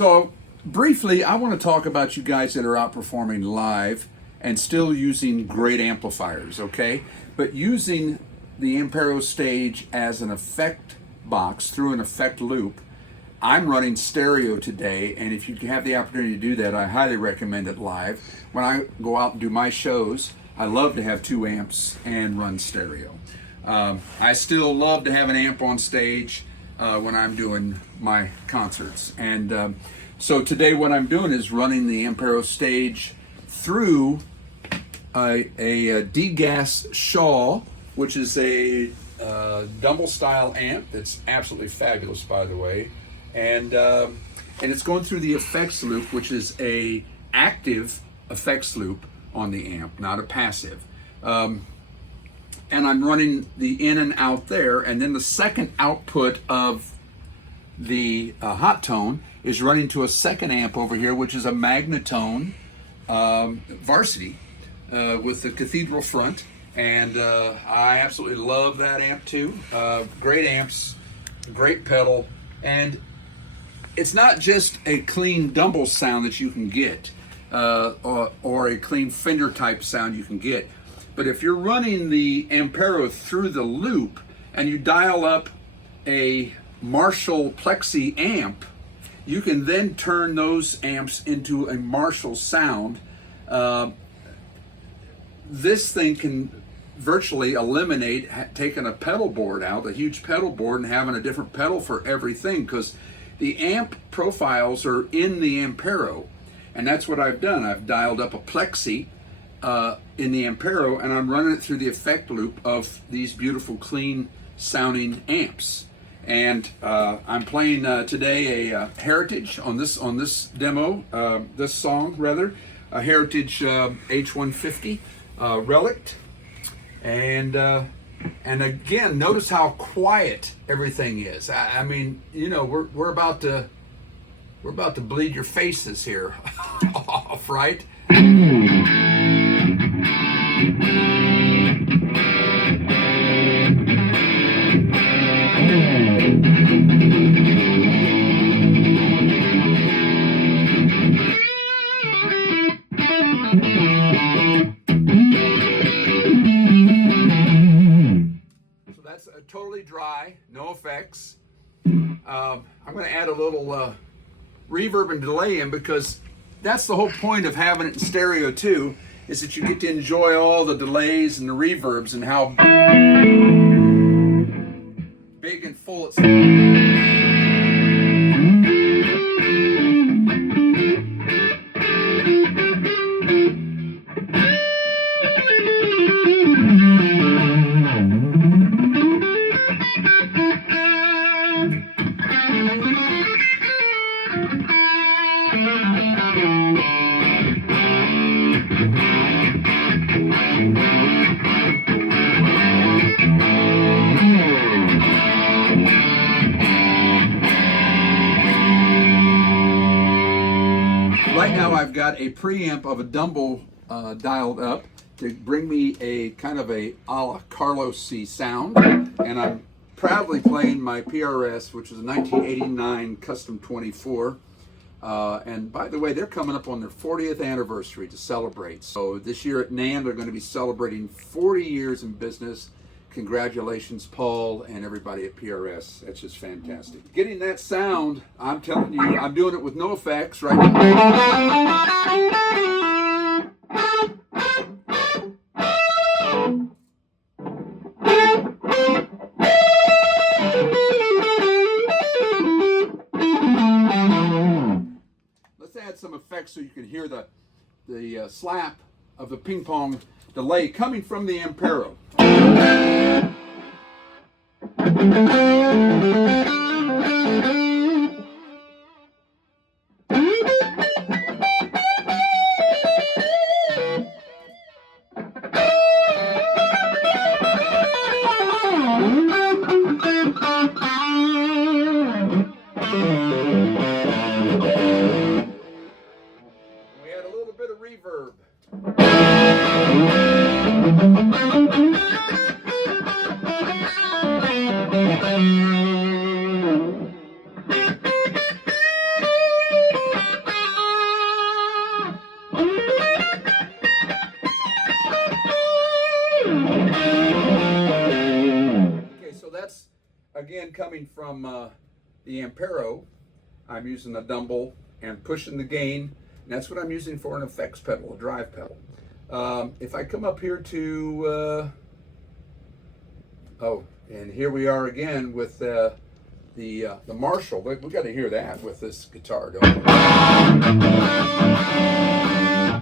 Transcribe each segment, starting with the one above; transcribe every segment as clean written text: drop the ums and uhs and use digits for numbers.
So briefly, I want to talk about you guys that are outperforming live and still using great amplifiers, okay? But using the AMPERO stage as an effect box through an effect loop. I'm running stereo today, and if you have the opportunity to do that, I highly recommend it live. When I go out and do my shows, I love to have 2 amps and run stereo. I still love to have an amp on stage when I'm doing my concerts. And so today what I'm doing is running the AMPERO stage through a D-Gas Shaw, which is a Dumble style amp that's absolutely fabulous, by the way. And it's going through the effects loop, which is a active effects loop on the amp, not a passive. And I'm running the in and out there, and then the second output of the hot tone is running to a second amp over here, which is a Magnatone Varsity with the cathedral front. And I absolutely love that amp too. Great amps, great pedal, and it's not just a clean Dumble sound that you can get, or a clean Fender type sound you can get. But if you're running the AMPERO through the loop and you dial up a Marshall Plexi amp, you can then turn those amps into a Marshall sound. This thing can virtually eliminate taking a pedal board out, a huge pedal board, and having a different pedal for everything, because the amp profiles are in the AMPERO. And that's what I've done. I've dialed up a Plexi in the AMPERO, and I'm running it through the effect loop of these beautiful, clean sounding amps. And I'm playing today a Heritage on this demo, this song rather, a Heritage H150 Relic. And again, notice how quiet everything is. I mean, you know, we're about to bleed your faces here off, right? So that's totally dry, no effects. I'm going to add a little reverb and delay in, because that's the whole point of having it in stereo too, is that you get to enjoy all the delays and the reverbs and how big and full it's. Right now I've got a preamp of a Dumble dialed up to bring me a kind of a la Carlos-y sound, and I'm proudly playing my PRS, which is a 1989 Custom 24. And by the way, they're coming up on their 40th anniversary to celebrate. So this year at NAMM, they're going to be celebrating 40 years in business. Congratulations, Paul, and everybody at PRS. That's just fantastic. Getting that sound, I'm telling you, I'm doing it with no effects right now. Let's add some effects so you can hear the slap of the ping pong delay coming from the AMPERO. We had a little bit of reverb. again, coming from the Ampero, I'm using a dumble and pushing the gain, and that's what I'm using for an effects pedal, a drive pedal. If I come up here to, oh, and here we are again with the Marshall. We got to hear that with this guitar, don't we?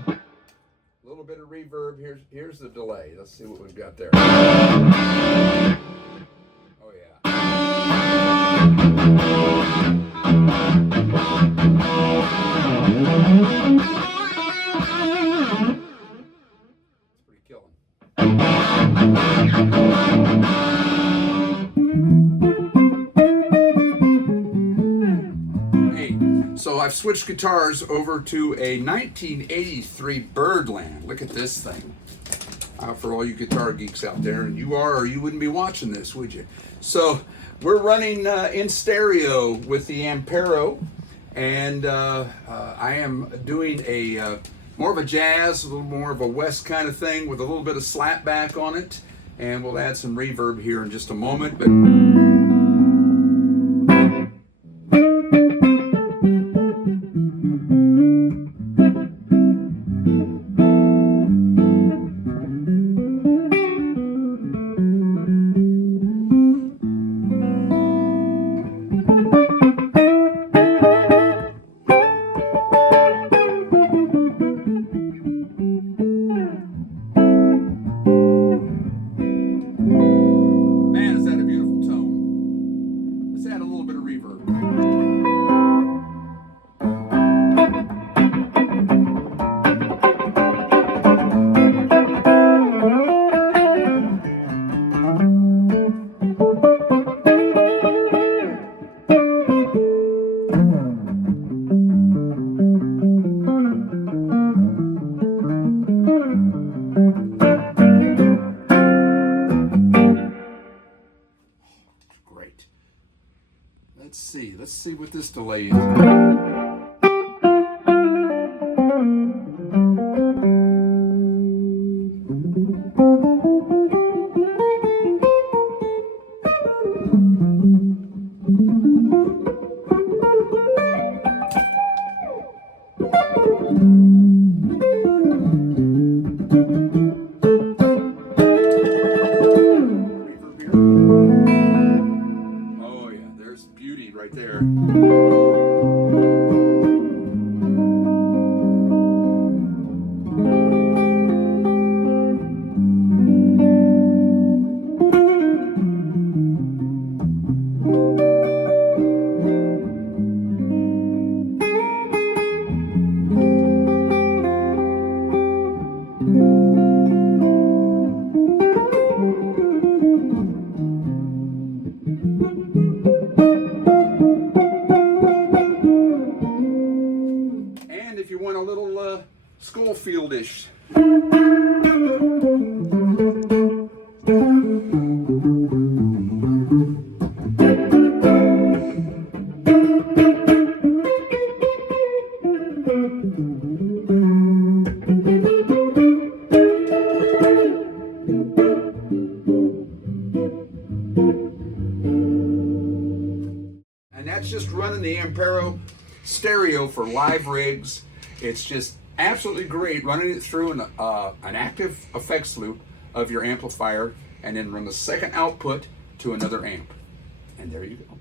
A little bit of reverb. Here's the delay. Let's see what we've got there. Oh yeah. It's pretty killing. So I've switched guitars over to a 1983 Birdland. Look at this thing. For all you guitar geeks out there, and you are, or you wouldn't be watching this, would you? So we're running in stereo with the Ampero, and I am doing a more of a jazz, a little more of a West kind of thing with a little bit of slap back on it, and we'll add some reverb here in just a moment. But great. Let's see what this delay is. Oh yeah, there's beauty right there. If you want a little Schofield-ish. And that's just running the Ampero stereo for live rigs. It's just absolutely great running it through an active effects loop of your amplifier, and then run the second output to another amp. And there you go.